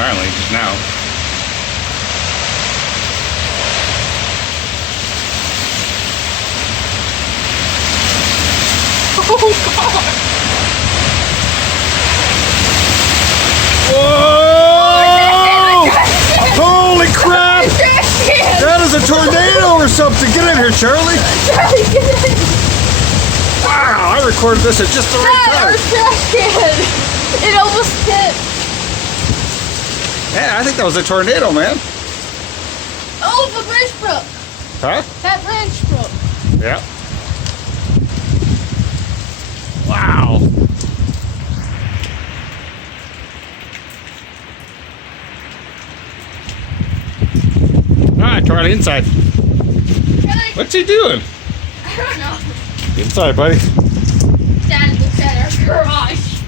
finally, now. Oh God! Whoa! Holy crap! That is a tornado or something. Get in here, Charlie. Charlie, get in! Wow, I recorded this at just the right Our time. trash can! It almost hit. Yeah, I think that was a tornado, man. Oh, the branch broke. Huh? That branch broke. Yeah. Wow. All right, Charlie, inside. What's he doing? I don't know. Inside, buddy.